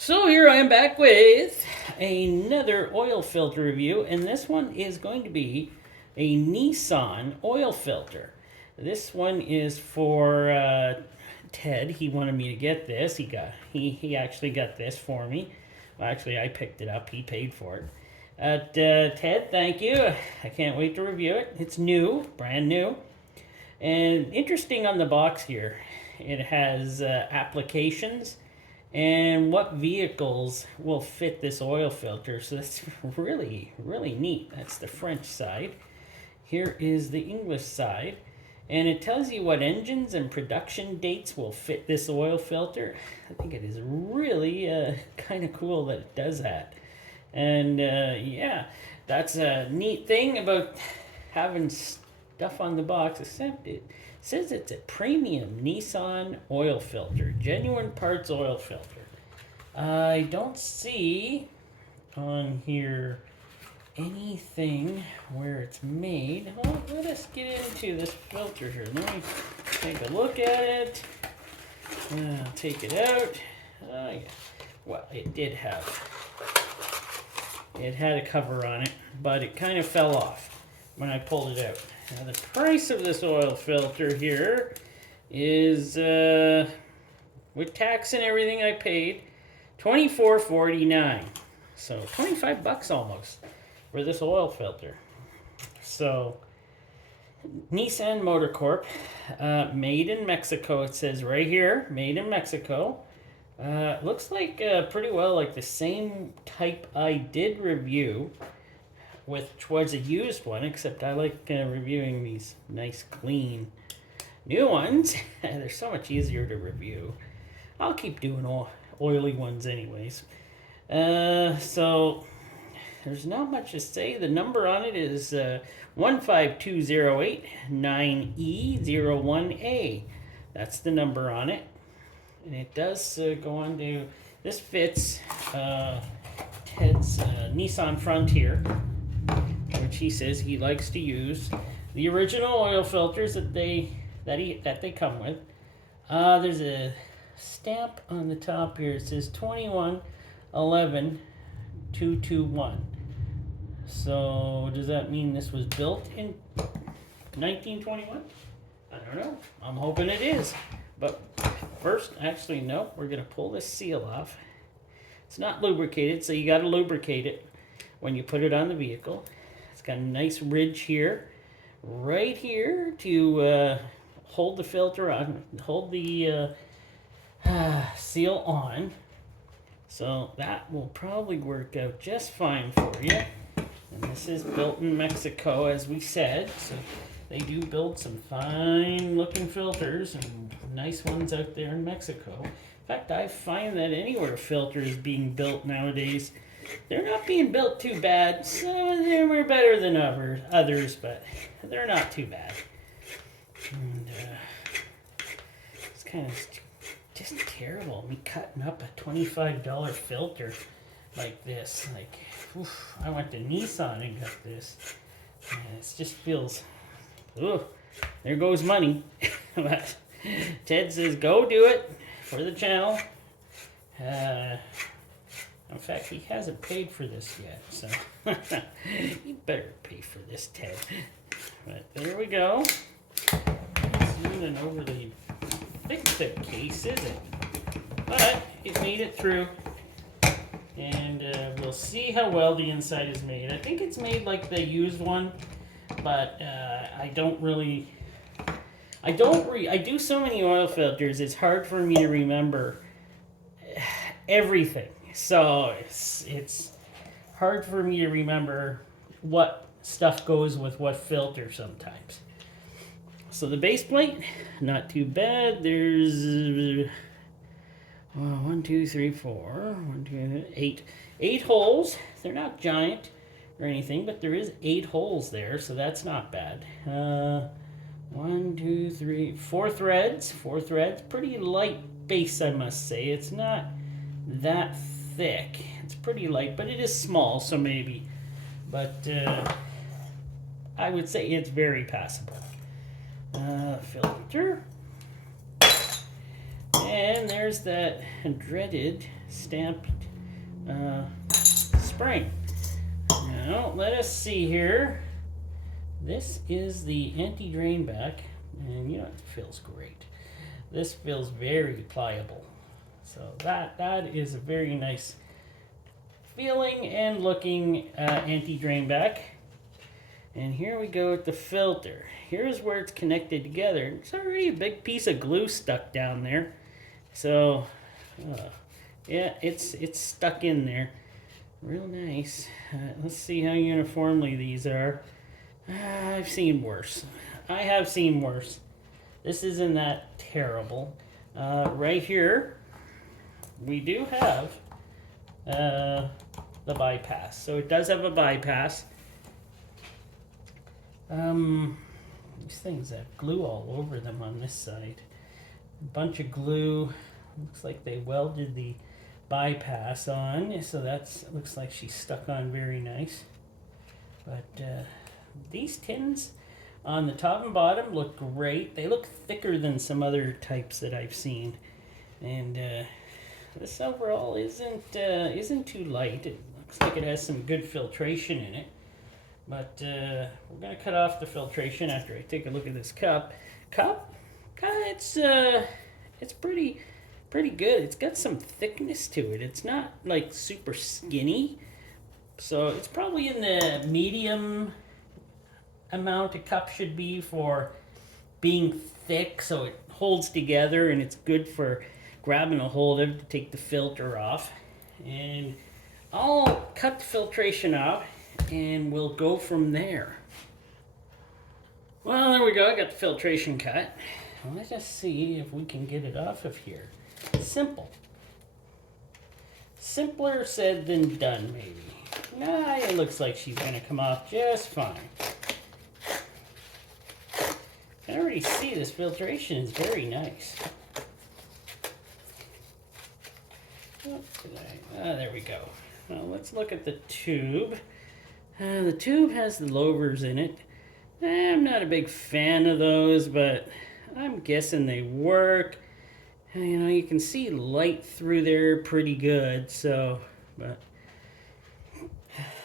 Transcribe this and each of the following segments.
So here I am back with another oil filter review, and this one is going to be a Nissan oil filter. This one is for Ted. He wanted me to get this. He actually got this for me. Well, actually, I picked it up. He paid for it. Ted, thank you. I can't wait to review it. It's new, brand new, and interesting on the box here. It has applications and what vehicles will fit this oil filter. So that's really, really neat. That's the French side. Here is the English side. And it tells you what engines and production dates will fit this oil filter. I think it is really kind of cool that it does that. And yeah, that's a neat thing about having stuff on the box, except it says it's a premium Nissan oil filter, genuine parts oil filter. I don't see on here anything where it's made. Well, let us get into this filter here. Let me take a look at it. I'll take it out. Yeah. Well, it had a cover on it, but it kind of fell off when I pulled it out. Now the price of this oil filter here is, with tax and everything I paid, $24.49. So $25 almost for this oil filter. So Nissan Motor Corp, made in Mexico. It says right here, made in Mexico. Looks like pretty well like the same type I did review, which was a used one, except I like reviewing these nice, clean, new ones. They're so much easier to review. I'll keep doing oily ones anyways. So there's not much to say. The number on it is 15208-9E01A. That's the number on it. And it does go on to, this fits Ted's Nissan Frontier, which he says he likes to use. The original oil filters that they come with. There's a stamp on the top here. It says 21-11-221. So does that mean this was built in 1921? I don't know. I'm hoping it is. But first, actually, no. We're going to pull this seal off. It's not lubricated, so you got to lubricate it when you put it on the vehicle. It's got a nice ridge here, right here, to hold the filter on, hold the seal on. So that will probably work out just fine for you. And this is built in Mexico, as we said. So they do build some fine looking filters and nice ones out there in Mexico. In fact, I find that anywhere a filter is being built nowadays, they're not being built too bad. Some of them are better than others, but they're not too bad. And it's kind of just terrible, me cutting up a $25 filter like this. Like, oof, I went to Nissan and got this. And it just feels, ooh, there goes money. But Ted says, go do it for the channel. In fact, he hasn't paid for this yet, so you better pay for this, Ted. But there we go. It's not an overly thick case, is it? But it made it through. And we'll see how well the inside is made. I think it's made like the used one, but I do so many oil filters, it's hard for me to remember everything. So it's hard for me to remember what stuff goes with what filter sometimes. So the base plate, not too bad. There's 1, 2, 3, 4, 1, 2, 8 holes. They're not giant or anything, but there is 8 holes there, so that's not bad. 1, 2, 3, 4 threads. 4 threads. Pretty light base, I must say. It's not that thick. It's pretty light, but it is small, so maybe. But I would say it's very passable. Filter. And there's that dreaded stamped spring. Now, let us see here. This is the anti-drain back, and you know, it feels great. This feels very pliable. So that is a very nice feeling and looking anti-drain back. And here we go with the filter. Here's where it's connected together. There's already a big piece of glue stuck down there. So, yeah, it's stuck in there. Real nice. Let's see how uniformly these are. I've seen worse. I have seen worse. This isn't that terrible. Right here, we do have the bypass. So it does have a bypass. These things have glue all over them on this side. A bunch of glue. Looks like they welded the bypass on, so that's looks like she's stuck on very nice. But these tins on the top and bottom look great. They look thicker than some other types that I've seen, and this overall isn't too light. It looks like it has some good filtration in it. But we're gonna cut off the filtration after I take a look at this cup. It's pretty good. It's got some thickness to it. It's not like super skinny, so it's probably in the medium amount a cup should be for being thick, so it holds together and it's good for grabbing a hold of to take the filter off. And I'll cut the filtration off and we'll go from there. Well, there we go. I got the filtration cut. Let's just see if we can get it off of here. Simple. Simpler said than done, maybe. Nah, it looks like she's going to come off just fine. I can already see this filtration is very nice. There we go. Well, let's look at the tube. The tube has the louvers in it. I'm not a big fan of those, but I'm guessing they work. You know, you can see light through there pretty good, so, but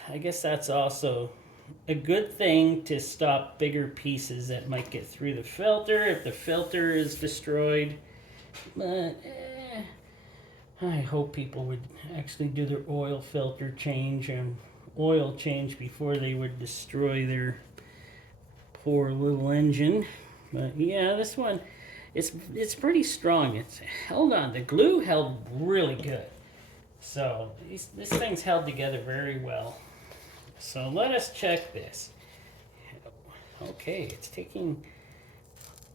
I guess that's also a good thing to stop bigger pieces that might get through the filter if the filter is destroyed. But I hope people would actually do their oil filter change and oil change before they would destroy their poor little engine. But yeah, this one, it's pretty strong. It's held on. The glue held really good. So this thing's held together very well. So let us check this. Okay, it's taking,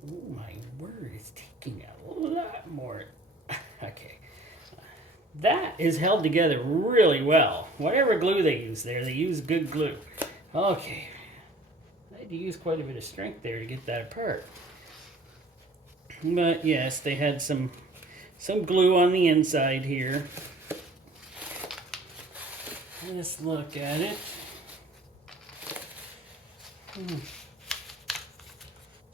oh my word, it's taking a lot more. Okay. That is held together really well. Whatever glue they use there, they use good glue. Okay. I had to use quite a bit of strength there to get that apart. But yes, they had some glue on the inside here. Let's look at it. It's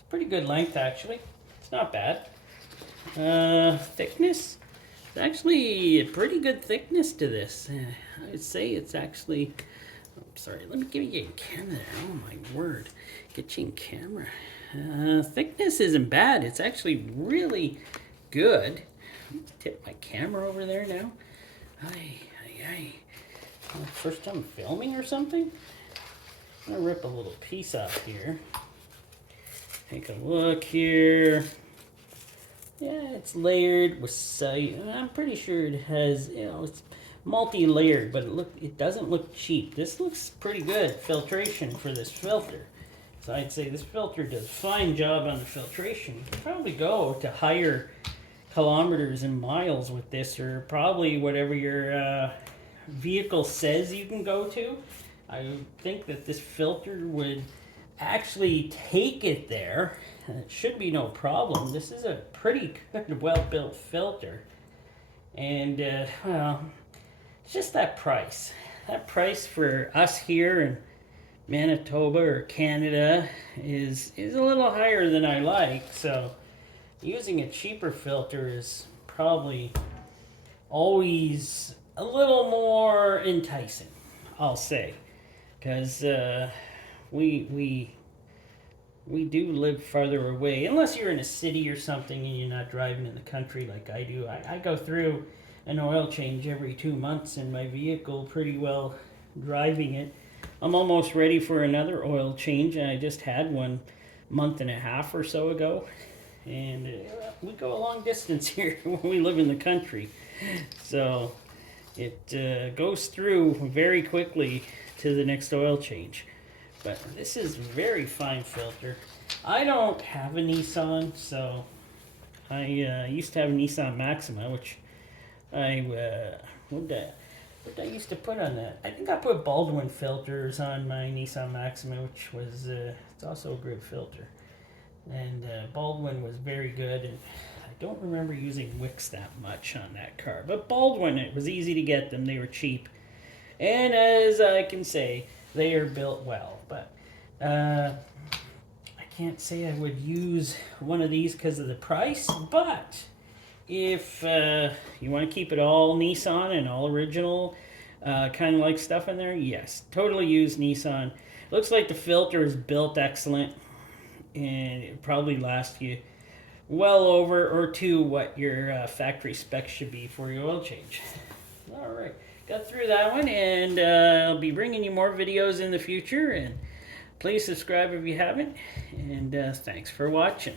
pretty good length, actually. It's not bad. Thickness? It's actually a pretty good thickness to this. I'd say it's actually... Oh, sorry, let me give you a camera there. Oh my word. Get you in camera. Thickness isn't bad. It's actually really good. Tip my camera over there now. First time filming or something? I'm gonna rip a little piece off here. Take a look here. Yeah, it's layered with sight. I'm pretty sure it has, you know, it's multi-layered, but it doesn't look cheap. This looks pretty good filtration for this filter. So I'd say this filter does a fine job on the filtration. You could probably go to higher kilometers and miles with this, or probably whatever your vehicle says you can go to. I think that this filter would actually take it there. It should be no problem. This is a pretty good, well-built filter. And, well, it's just that price. That price for us here in Manitoba or Canada is a little higher than I like. So using a cheaper filter is probably always a little more enticing, I'll say, because we do live farther away, unless you're in a city or something and you're not driving in the country like I do. I go through an oil change every 2 months in my vehicle, pretty well driving it. I'm almost ready for another oil change, and I just had one month and a half or so ago. And we go a long distance here when we live in the country. So it goes through very quickly to the next oil change. But this is a very fine filter. I don't have a Nissan, so I used to have a Nissan Maxima, which what did I used to put on that? I think I put Baldwin filters on my Nissan Maxima, which was it's also a good filter. And Baldwin was very good, and I don't remember using Wicks that much on that car. But Baldwin, it was easy to get them. They were cheap. And as I can say, they are built well, but I can't say I would use one of these because of the price. But if you want to keep it all Nissan and all original, kind of like stuff in there, yes, totally use Nissan. Looks like the filter is built excellent, and it probably lasts you well over or to what your factory specs should be for your oil change. All right. Got through that one, and I'll be bringing you more videos in the future, and please subscribe if you haven't, and thanks for watching.